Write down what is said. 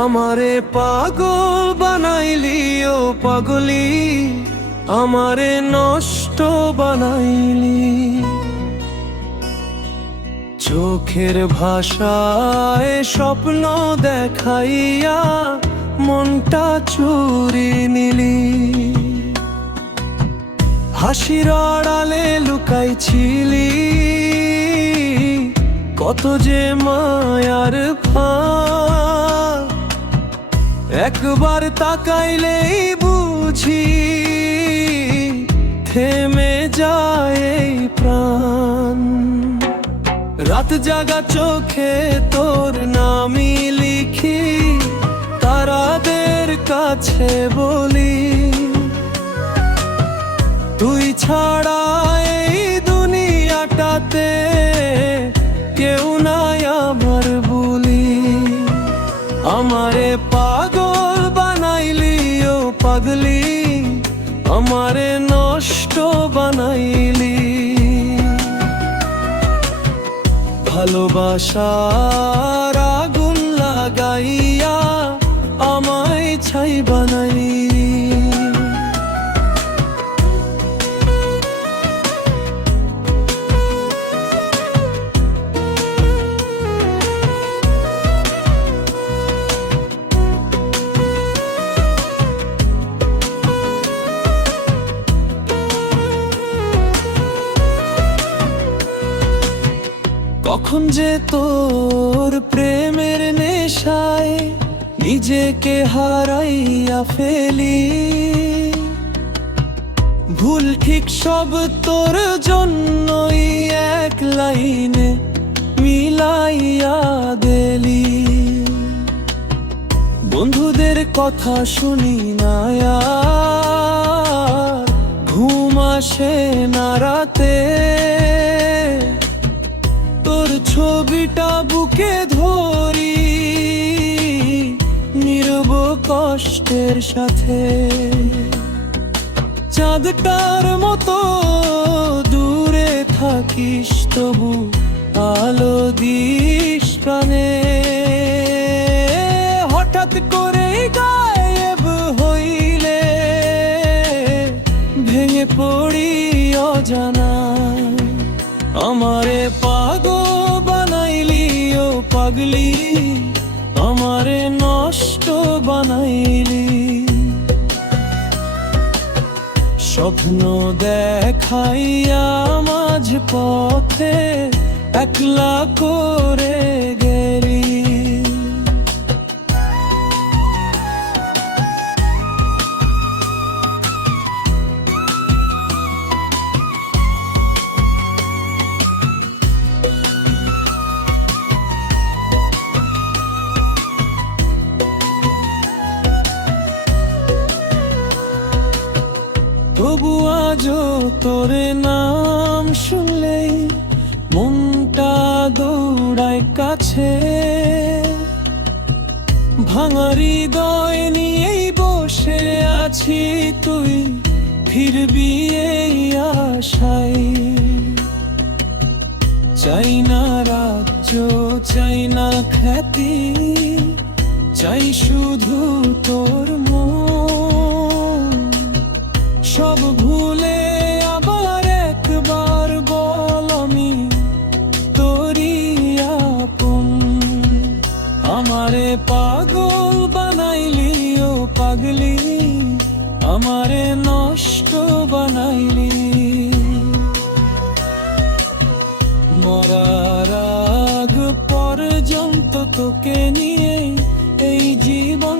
আমারে পাগল বানাইলি ও পাগলি, আমারে নষ্ট বানাইলি। চোখের ভাষায় স্বপ্ন দেখাইয়া মনটা চুরি নিলি। হাসির আড়ালে লুকাইছিলি কত যে মায়ার ফাঁদ। একবার তাকাইলেই বুঝি থেমে যায় এই প্রাণ। রাত জাগা চোখে তোর নামই লিখি, তারাদের কাছে বলি তুই ছাড়া এই দুনিয়াটাতে কেউ নাই আমার বলি। আমারে পাগল বানাইলি ও পাগলি, আমারে নষ্ট বানাইলি। ভালোবাসার আগুন লাগাইয়া আমায় ছাই বানাইলি। কখন যে তোর প্রেমের নেশায় নিজেকে হারাইয়া ফেলি। ভুল ঠিক সব তোর জন্যই এক লাইনে মিলাইয়া গেলি। বন্ধুদের কথা শুনি না আর, ঘুম আসে না রাতে। তোর ছবিটা বুকে ধরি নীরব কষ্টের সাথে। চাঁদটার মতো দূরে থাকিস তবু আলো দিস প্রাণে। হঠাৎ করে গায়েব হইলে ভেঙে পড়ি অজানায়। আমারে পাগল বানাইলি ও পাগলি, আমারে নষ্ট বানাইলি। স্বপ্ন দেখাইয়া মাঝ পথে একলা করে গেলি। তবু আজও তোর নাম শুনলেই মনটা দৌড়ায় কাছে। ভাঙা হৃদয় নিয়েই বসে আছি, তুই ফিরবি এই আশায়। চাই না রাজ্য, চাই না খ্যাতি, চাই শুধু তোর মন। সব ভুলে আবার একবার বল আমি তোরই আপন। আমারে পাগল বানাইলি ও পাগলি, আমারে নষ্ট বানাইলি। মরার আগ পর্যন্ত তোকে নিয়ে এই জীবন